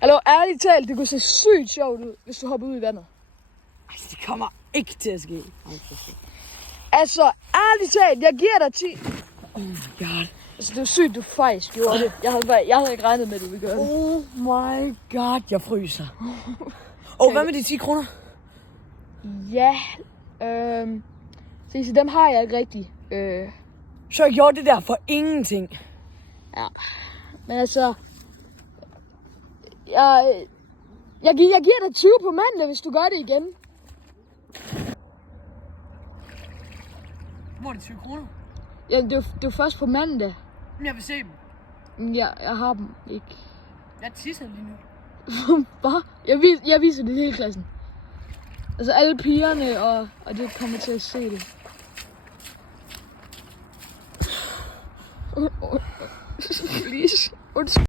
Hallo, ærligt talt, det kunne se sygt sjovt ud, hvis du hopper ud i vandet. Det kommer ikke til at ske. Altså, ærligt talt, jeg giver dig 10. Oh my god. Altså, det var sygt, du faktisk gjorde det. Jeg havde ikke regnet med, at du ville gøre det. Oh my god, jeg fryser. Hvad med de 10 kroner? Ja, så dem har jeg ikke rigtig. Så jeg gjorde det der for ingenting. Ja, men altså, jeg giver dig 20 på mandag, hvis du gør det igen. Hvor er de 20 kroner? Ja, det var først på mandag. Men jeg vil se dem. Men jeg har dem ikke. Jeg tisser lige nu. Hvad? Jeg viser det hele klassen. Altså alle pigerne, og det kommer til at se det. Please.